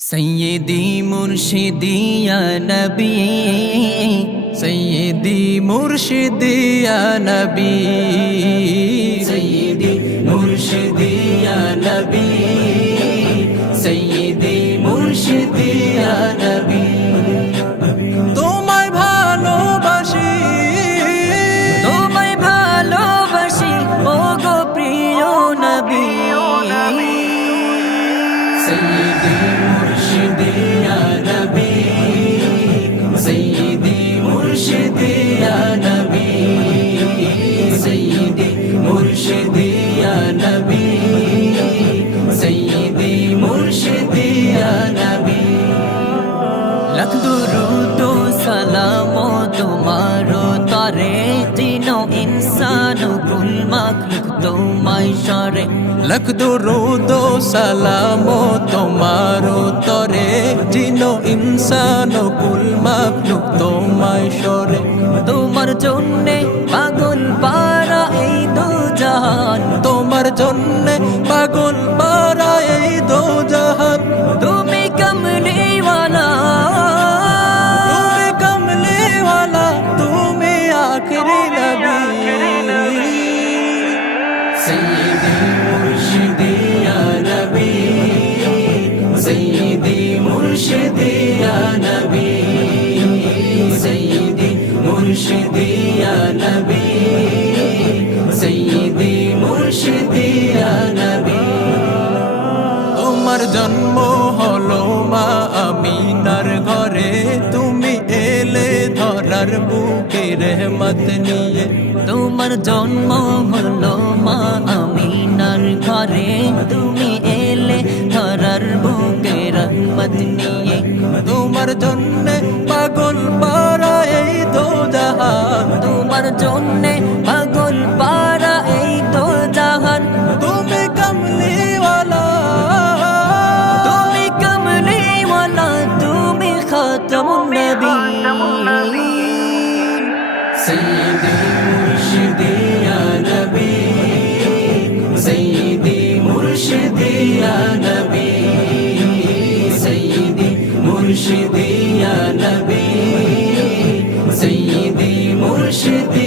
সৈয়দি মুর্শিদিয়া নবী সৈয়দি মুর্শিদিয়া নবী সৈয়দি মুর্শিদিয়া নবী সৈয়দি মুর্শিদিয়া নবী তোমায় ভালোবাসি। তোমায় ভালোবাসি ও গো প্রিয় নবী। সৈদি মুর্শিদি নবী সৈদি মুর্শিদি নবী সৈদি মুর্শিদি নবী সৈদি মুর্শিদি নবী লখ দুরু তো সালাম তোমারো তিনো ইনসান কুল মাখলুক তোমায় সরে। লাখ দুরুদ সালাম তোমারো তরে। জিনো ইনসান কুল মাখলুক তোমায় সরে। তোমার জন্যে পাগল পারা এই দো জাহান। তোমার জন্যে পাগল পারা مرشدي يا نبي سيدي مرشدي يا نبي سيدي مرشدي রহমত নিয়ে তোমার জন্ম হলো মা আমিনার ঘরে তুমি এলে ধরার বুকে রহমত নিয়ে। তোমার জন্য পাগল পারা এই তো তোমার জন্য سيدي مرشدي يا نبي سيدي مرشدي يا نبي سيدي مرشدي يا نبي سيدي مرشدي